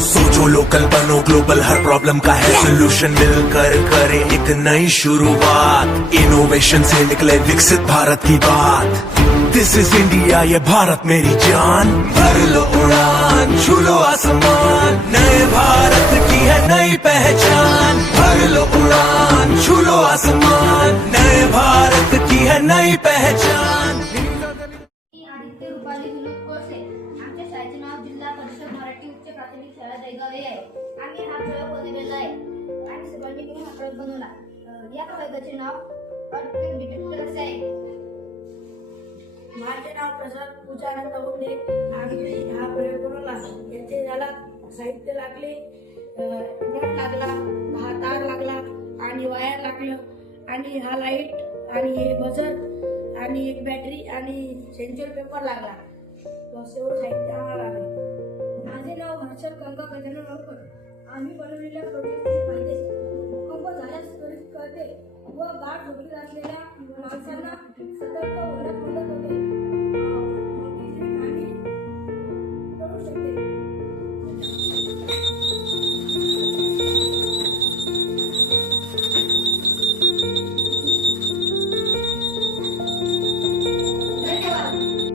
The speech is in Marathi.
सोचो लोकल बनो, ग्लोबल हर प्रॉब्लम का है सोल्यूशन मिलकर करे एक नई शुरुआत। इनोवेशन से निकले विकसित भारत की बात। दिस इज़ इंडिया ये भारत मेरी जान। भर लो उड़ान, छू लो आसमान। नए भारत की है नई पहचान। भर लो उड़ान, छू लो आसमान। नए भारत की है नई पहचान। परिषद मराठी उच्च प्राथमिक शाळा जयगाव हे आहे. आम्ही हा प्रयोग बनवलेला आहे? आम्ही सर्वांनी मिळून हा प्रयोग बनवला. या प्रयोगाचे नाव अर्थक्वेक डिटेक्टर असे आहे. माझे नाव प्रसाद पूजानंद गुंडे आम्ही हा प्रयोग बनवला. येथे झाला साहित्य लागले नट लागला हा तार लागला आणि वायर लागलं. आणि हा लाइट आणि हे बजर आणि एक बॅटरी आणि सेंचर पेपर लागला. बस एवढं साहित्य आम्हाला लागलं आम्ही बनवलेल्या फायदे भूकंप झाल्यास त्वरित कळते व गाठ झोपीत असलेल्या माणसांना